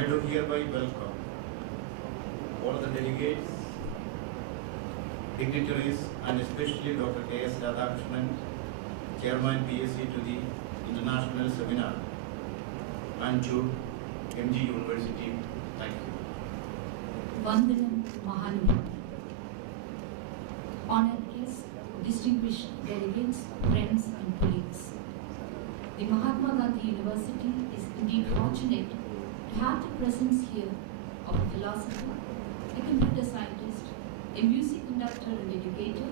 I do hereby welcome all the delegates, dignitaries, and especially Dr. K.S. Radhakrishnan, Chairman PSC, to the international seminar, and to MGU University. Thank you. Vandanam Mahatma. Honored guests, distinguished delegates, friends and colleagues. The Mahatma Gandhi University is indeed fortunate to have the presence here of a philosopher, a computer scientist, a music conductor and educator,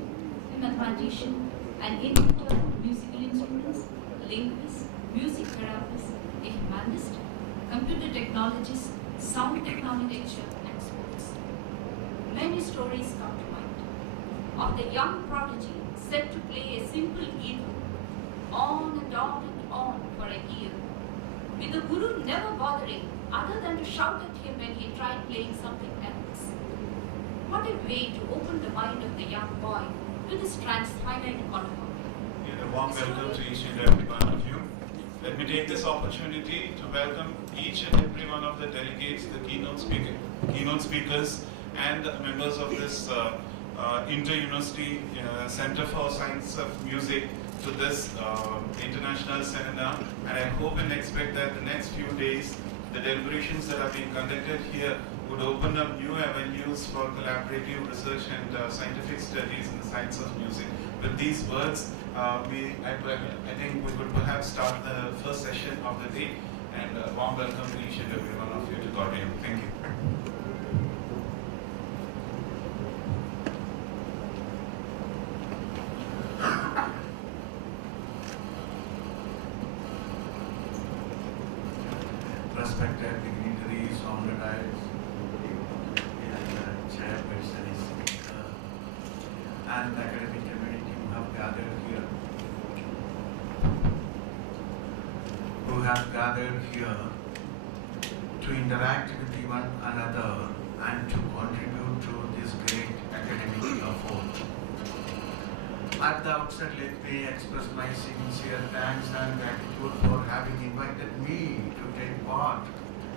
a mathematician, an inventor of musical instruments, a linguist, music therapist, a humanist, computer technologist, sound technology and sports. Many stories come to mind of the young prodigy set to play a simple Gita on and on for a year, with the guru never bothering other than to shout at him when he tried playing something else. What a way to open the mind of the young boy to this transfinite autonomy. A warm welcome to each and every one of you. Let me take this opportunity to welcome each and every one of the delegates, the keynote speakers, and members of this inter-university Center for Science of Music to this international seminar. And I hope and expect that the next few days, the deliberations that are being conducted here would open up new avenues for collaborative research and scientific studies in the science of music. With these words, I think we could perhaps start the first session of the day, and a warm welcome to each and every one of you to the audience. Thank you. Respected dignitaries on the dais, and chairperson is speaker, and the academic community who have gathered here to interact with one another and to contribute to this great academic effort. At the outset, let me express my sincere thanks and gratitude for having invited me to take part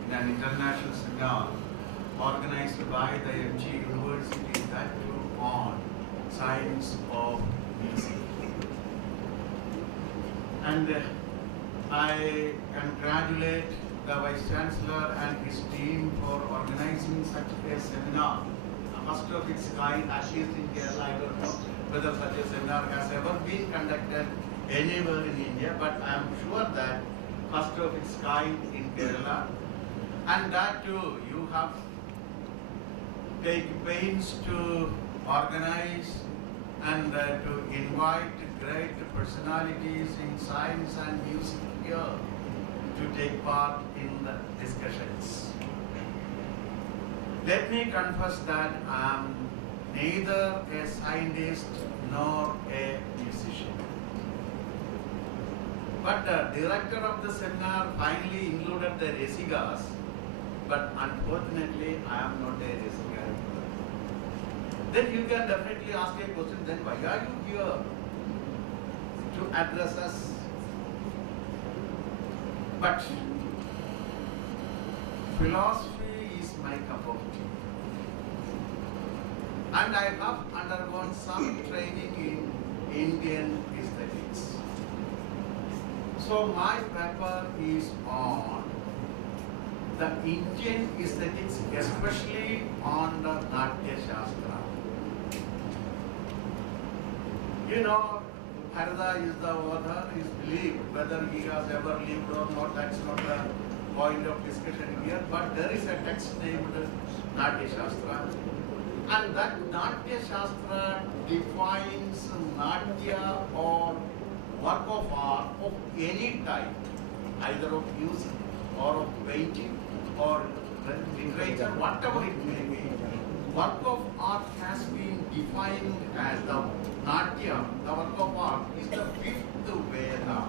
in an international seminar organized by the MGU University, that too on science of music. And I congratulate the Vice Chancellor and his team for organizing such a seminar, first of its kind, at least in Kerala. I don't know whether such a seminar has ever been conducted anywhere in India, but I am sure that first of its kind in Kerala. And that too, you have taken pains to organize and to invite great personalities in science and music here to take part in the discussions. Let me confess that I am neither a scientist nor a musician. But the director of the seminar finally included the Resigas, but unfortunately I am not a Resiga. Then you can definitely ask a question, then why are you here to address us? But philosophy is my cup of tea. And I have undergone some training in Indian aesthetics. So my paper is on the Indian aesthetics, especially on the Natya Shastra. You know, Bharata is the author, is believed, whether he has ever lived or not, that's not the point of discussion here, but there is a text named Natya Shastra. And that Natya Shastra defines Natya or work of art of any type, either of music or of painting or literature, whatever it may be. Work of art has been defined as the Natya, the work of art, is the fifth Veda.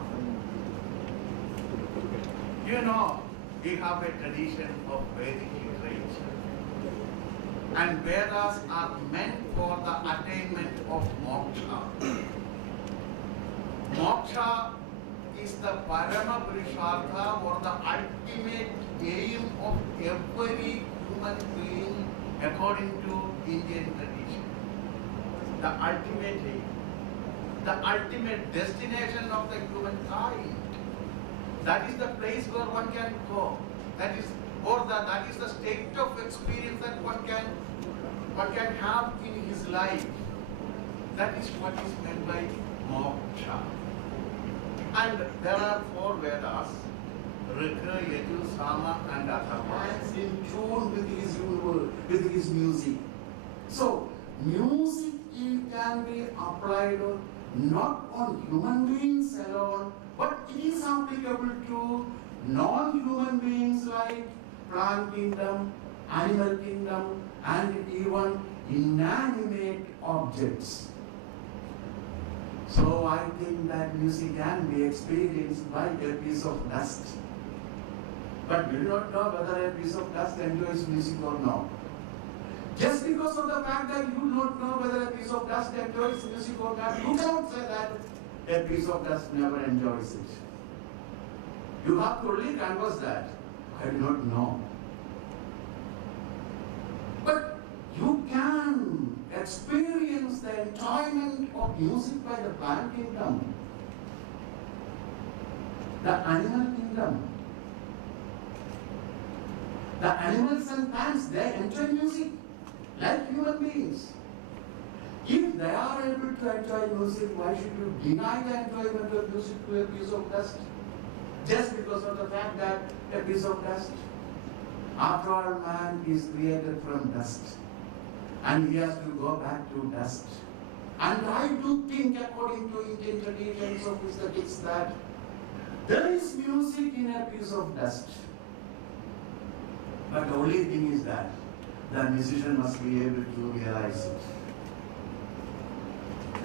You know, we have a tradition of Vedic literature. And Vedas are meant for the attainment of moksha. Moksha is the Parama Purushartha, or the ultimate aim of according to Indian tradition. The ultimate aim, the ultimate destination of the humankind. That is the place where one can go. That is the state of experience that one can have in his life. That is what is meant by moksha. And there are 4 Vedas, Rika, Yaju, Sama and Atharva. And in tune with his universe, with his music. So, music can be applied not on human beings alone, but it is applicable to non-human beings like plant kingdom, animal kingdom, and even inanimate objects. So I think that music can be experienced by a piece of dust. But we do not know whether a piece of dust enjoys music or not. Just because of the fact that you do not know whether a piece of dust enjoys music or not, you cannot say that a piece of dust never enjoys it. You have to really converse that. I do not know. But you can experience the enjoyment of music by the plant kingdom, the animal kingdom. The animals and plants, they enjoy music like human beings. If they are able to enjoy music, why should you deny the enjoyment of music to a piece of dust? Just because of the fact that a piece of dust. After all, man is created from dust. And he has to go back to dust. And I do think, according to Indian traditions of aesthetics, that there is music in a piece of dust. But the only thing is that the musician must be able to realize it.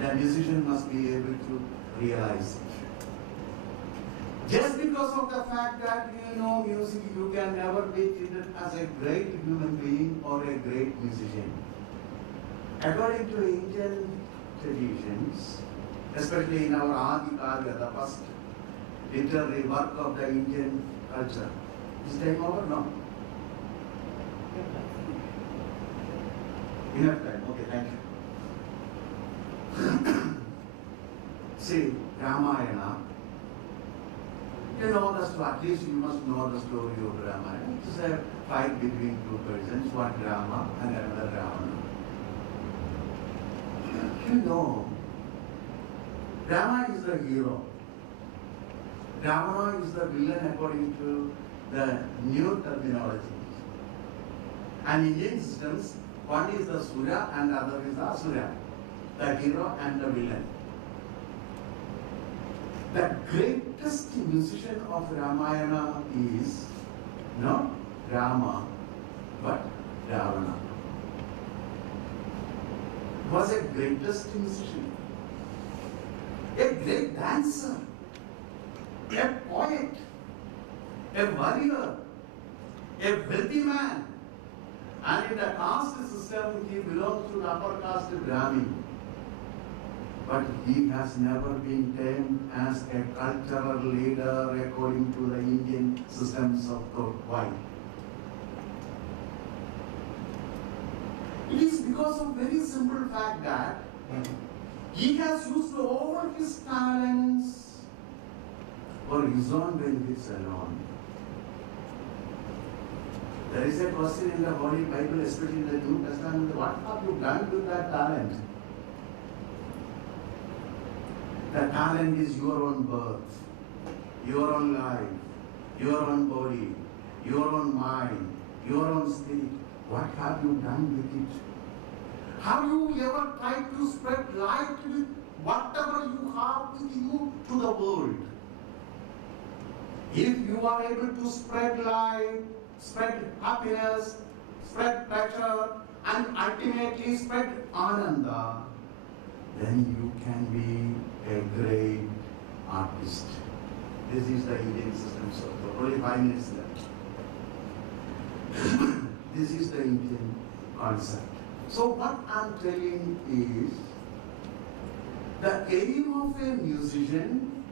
The musician must be able to realize it. Just because of the fact that you know music, you can never be treated as a great human being or a great musician. According to Indian traditions, especially in our Adi Kavya, the first literary work of the Indian culture, is time over? No. Enough time. Okay, thank you. See, Ramayana. You know the story, at least you must know the story of Ramayana. It is a fight between 2 persons, one Rama and another Ravana. You know, Rama is the hero. Ravana is the villain according to the new terminology. And in Indian systems, one is the Sura and the other is the Asura, the hero and the villain. The greatest musician of Ramayana is not Rama, but Ravana. Was a greatest musician, a great dancer, a poet, a warrior, a wealthy man. And in the caste system, he belongs to the upper caste Brahmin. But he has never been termed as a cultural leader according to the Indian systems of thought. Why? It is because of very simple fact that he has used all his talents for his own benefits alone. There is a question in the Holy Bible, especially in the New Testament, what have you done with that talent? The talent is your own birth, your own life, your own body, your own mind, your own spirit. What have you done with it? Have you ever tried to spread light with whatever you have with you to the world? If you are able to spread light, spread happiness, spread pleasure, and ultimately spread ananda, then you can be a great artist. This is the Indian system. So, only 5 minutes left. This is the Indian concept. So what I'm telling is, the aim of a musician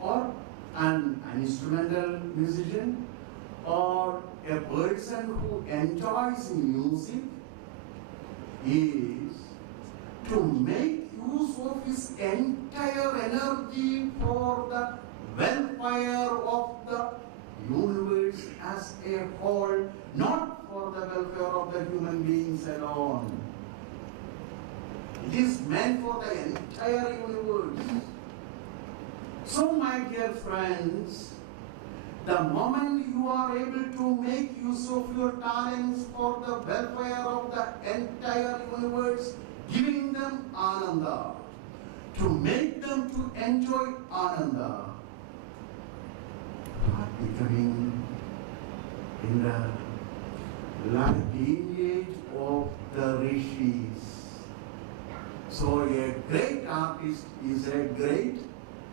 or an instrumental musician or a person who enjoys music is to make use of his entire energy for the welfare of the universe as a whole, not for the welfare of the human beings alone. It is meant for the entire universe. So, my dear friends, the moment you are able to make use of your talents for the welfare of the entire universe, giving them ananda, to make them to enjoy ananda, becoming in the lineage of the rishis. So a great artist is a great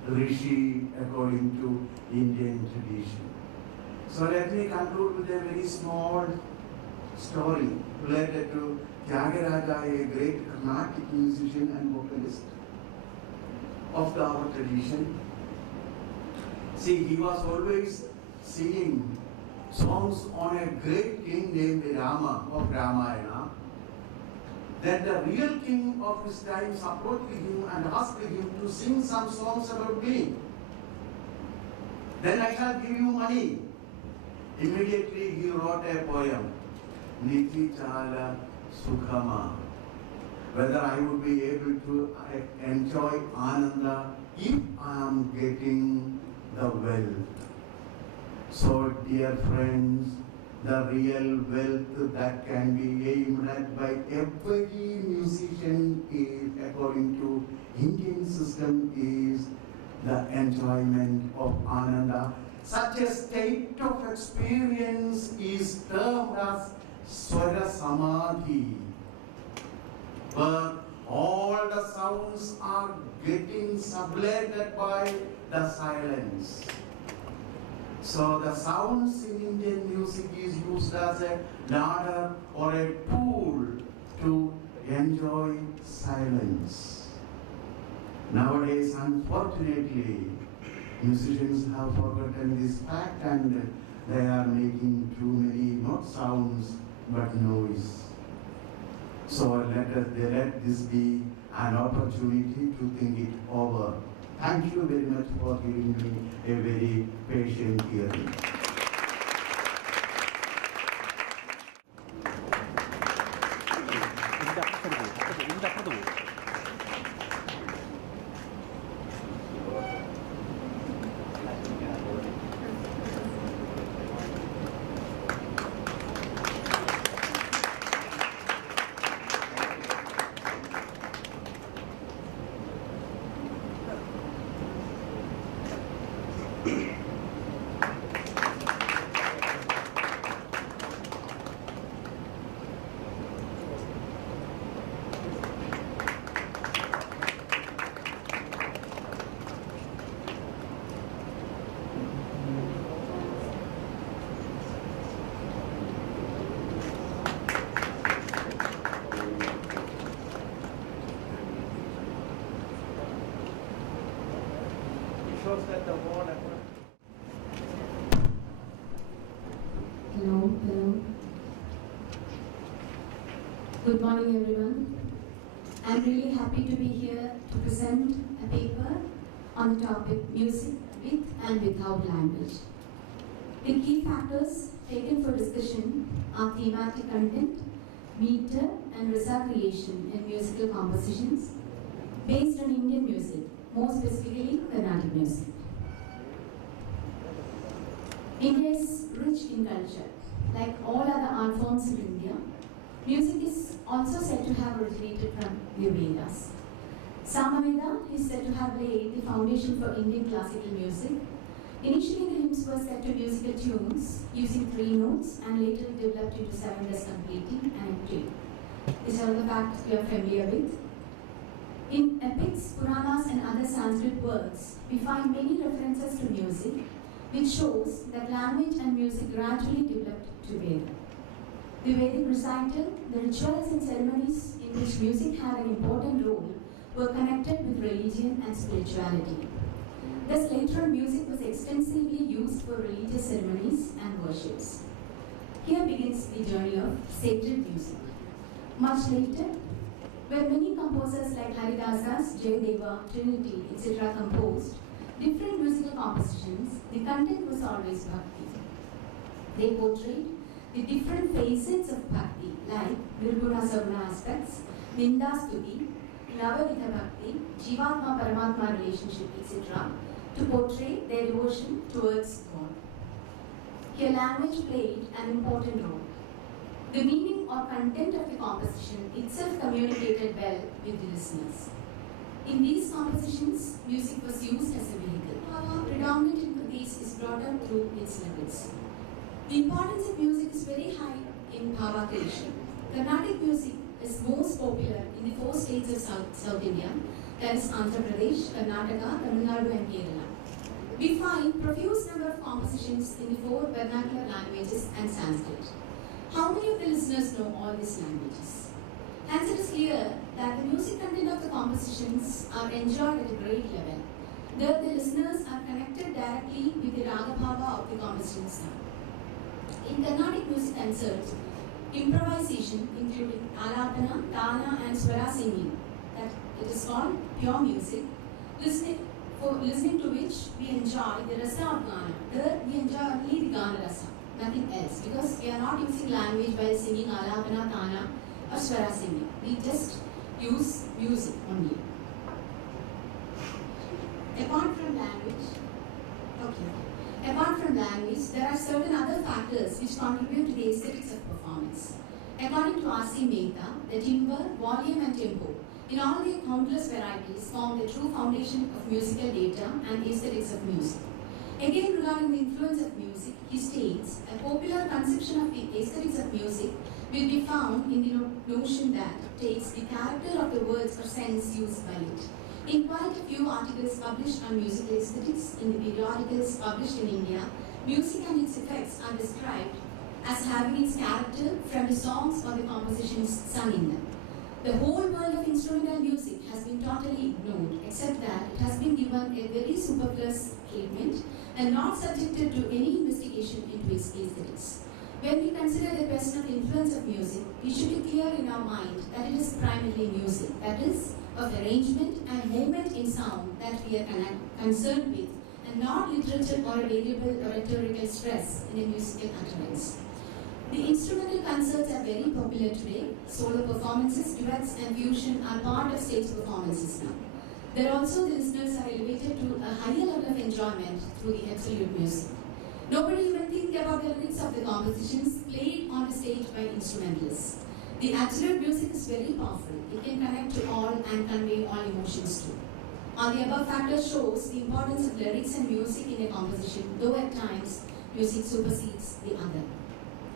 rishi according to Indian tradition. So let me conclude with a very small story related to Tyagaraja, a great Carnatic musician and vocalist of our tradition. See, he was always singing songs on a great king named Rama of Ramayana. Then the real king of his times approached him and asked him to sing some songs about me. Then I shall give you money. Immediately he wrote a poem, Niti Chala Sukhama, whether I would be able to enjoy Ananda if I am getting the wealth. So, dear friends, the real wealth that can be aimed at by every musician is, according to Indian system, is the enjoyment of Ananda. Such a state of experience is termed as Swara Samadhi. But all the sounds are getting sublated by the silence. So the sounds in Indian music is used as a ladder or a tool to enjoy silence. Nowadays, unfortunately, musicians have forgotten this fact and they are making too many not sounds but noise. So let this be an opportunity to think it over. Thank you very much for giving me a very patient hearing. Hello. Good morning, everyone. I'm really happy to be here to present a paper on the topic music with and without language. The key factors taken for discussion are thematic content, meter and result creation in musical compositions based on Indian music, more specifically Carnatic music. India is rich in culture. Like all other art forms in India, music is also said to have originated from the Vedas. Samaveda is said to have laid the foundation for Indian classical music. Initially, the hymns were set to musical tunes using 3 notes and later developed into 7 thus completing an octave. These are the facts we are familiar with. In epics, Puranas and other Sanskrit works, we find many references to music, which shows that language and music gradually developed together. The Vedic recital, the rituals and ceremonies in which music had an important role were connected with religion and spirituality. Thus later music was extensively used for religious ceremonies and worships. Here begins the journey of sacred music. Much later, where many composers like Haridasas, Jayadeva, Trinity, etc. composed different musical compositions, the content was always bhakti. They portrayed the different facets of bhakti, like Nirguna Savana aspects, Ninda Stuti, Navavidha Bhakti, Jivatma Paramatma relationship, etc., to portray their devotion towards God. Here, language played an important role. The meaning or content of the composition itself communicated well with the listeners. In these compositions, music was used as a vehicle. Bhava, predominant in Pradesh, is brought up through its levels. The importance of music is very high in Bhava creation. Carnatic music is most popular in the 4 states of South India, that is Andhra Pradesh, Karnataka, Tamil Nadu and Kerala. We find profuse number of compositions in the 4 vernacular languages and Sanskrit. How many of the listeners know all these languages? Hence it is clear that the music content of the compositions are enjoyed at a great level. There the listeners are connected directly with the raga bhava of the composition sound. In Carnatic music concerts, improvisation including alapana, tana and swara singing, that it is called pure music, listening to which we enjoy the rasa of Gana. There we enjoy only the Gana rasa, nothing else, because we are not using language while singing alapana, tana or swara singing. We just use music only. Apart from language, there are certain other factors which contribute to the aesthetics of performance. According to R.C. Mehta, the timbre, volume and tempo in all their countless varieties form the true foundation of musical data and aesthetics of music. Again, regarding the influence of music, he states, a popular conception of the aesthetics of music will be found in the notion that it takes the character of the words or sense used by it. In quite a few articles published on musical aesthetics in the periodicals published in India, music and its effects are described as having its character from the songs or the compositions sung in them. The whole world of instrumental music has been totally ignored, except that it has been given a very superfluous treatment and not subjected to any investigation into its aesthetics. When we consider the question of influence of music, we should be clear in our mind that it is primarily music, that is, of arrangement and movement in sound that we are concerned with, and not literature or a variable or rhetorical stress in a musical utterance. The instrumental concerts are very popular today. Solo performances, duets and fusion are part of stage performances now. There also the listeners are elevated to a higher level of enjoyment through the absolute music. Nobody even think about the lyrics of the compositions played on the stage by instrumentalists. The absolute music is very powerful. It can connect to all and convey all emotions too. All the above factors shows the importance of lyrics and music in a composition, though at times music supersedes the other.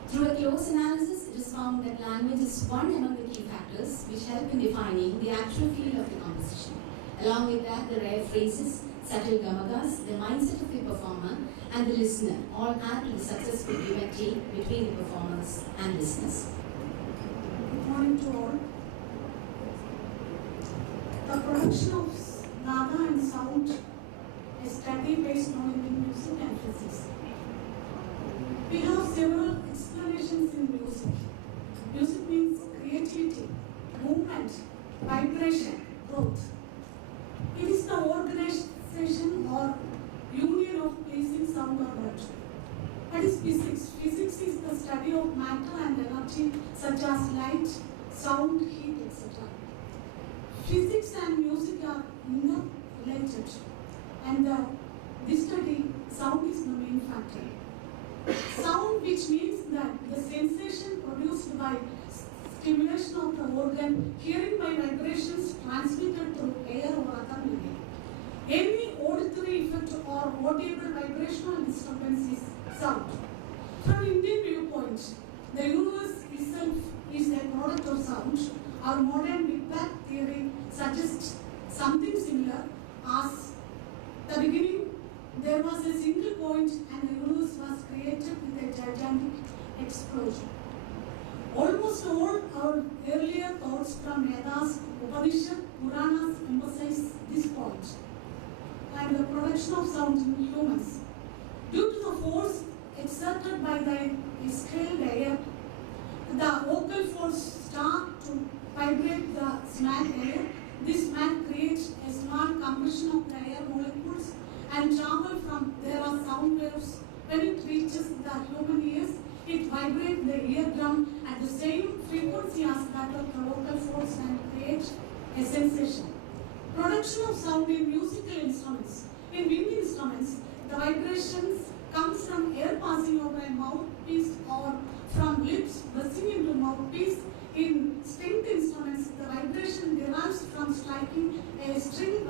Through a close analysis, it is found that language is one among the key factors which help in defining the actual feel of the composition. Along with that, the rare phrases, subtle gamakas, the mindset of the performer and the listener all add to the successful give and take between the performers and listeners. Good morning to all. The production of raga and sound is study based on Indian music and physics. We have several explanations in music. Music means creativity, movement, vibration, growth. It is the organization or union of pleasing sound or word. That is physics. Physics is the study of matter and energy such as light, sound, heat, etc. Physics and music are interrelated, and this study, sound is the main factor. Sound, which means that the sensation produced by stimulation of the organ, hearing by vibrations transmitted through air or other medium. Any auditory effect or audible vibrational disturbance is sound. From Indian viewpoint, the universe itself is a product of sound. Our modern Big Bang theory suggests something similar, as the beginning there was a single point and the universe was created with a gigantic explosion. Almost all our earlier thoughts from Vedas, Upanishad, Puranas emphasize this point, and the production of sound in humans. Due to the force exerted by the exhaled air, the vocal folds start to vibrate the smack air. This smack creates a small compression of the air molecules and travel from there are sound waves. When it reaches the human ears, it vibrates the eardrum at the same frequency as that of the vocal folds and creates a sensation. Production of sound in musical instruments. In wind instruments, the vibrations come from air passing over a mouthpiece or from lips bursting into mouthpiece. In stringed instruments, the vibration derives from striking a string,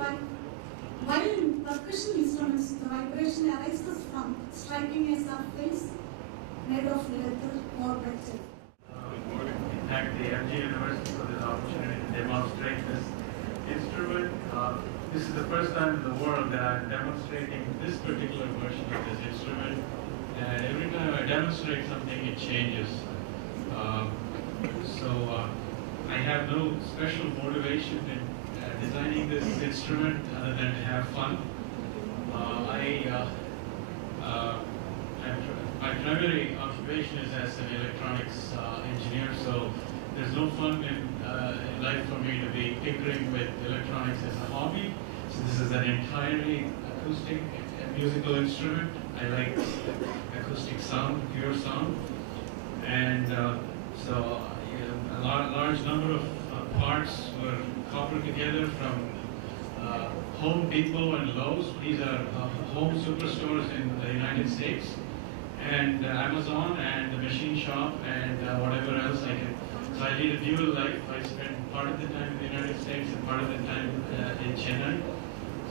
while in percussion instruments, the vibration arises from striking a surface made of leather or metal. We thank the MGU University for this opportunity to demonstrate this instrument. This is the first time in the world that I'm demonstrating this particular version of this instrument. And every time I demonstrate something, it changes. I have no special motivation in designing this instrument other than to have fun. My primary occupation is as an electronics engineer, so there's no fun in life for me to be tinkering with electronics as a hobby. So this is an entirely acoustic musical instrument. I like acoustic sound, pure sound, and a large number of parts were cobbled together from Home Depot and Lowe's. These are home superstores in the United States, and Amazon and the machine shop and whatever else I can. So I lead a dual life. I spend part of the time in the United States and part of the time in Chennai.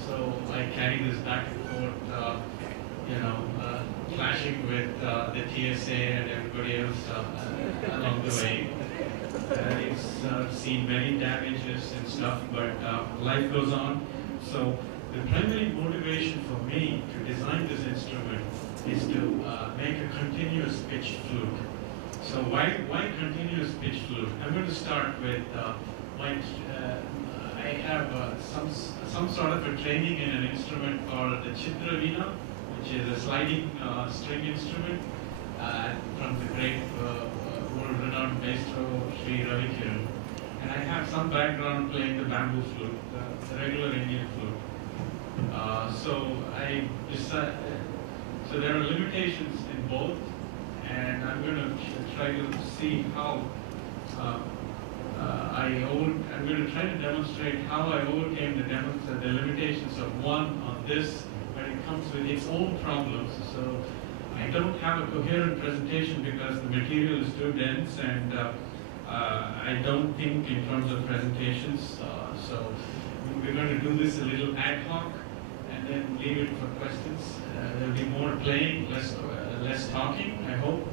So I carry this back and forth, clashing with the TSA and everybody else along the way. It's seen many damages and stuff, but life goes on. So the primary motivation for me to design this instrument is to make a continuous pitch flute. So why continuous pitch flute? I'm going to start with I have some sort of a training in an instrument called the Chitra Veena, which is a sliding string instrument from the great world-renowned maestro Sri Ravi Kiran. And I have some background playing the bamboo flute, the regular Indian flute. So there are limitations in both, and I'm going to try to see how I'm going to try to demonstrate how I overcame the limitations of one on this, but it comes with its own problems. So I don't have a coherent presentation because the material is too dense, and I don't think in terms of presentations. So we're going to do this a little ad hoc and then leave it for questions. There'll be more playing, less talking, I hope.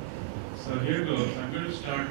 So here goes. I'm going to start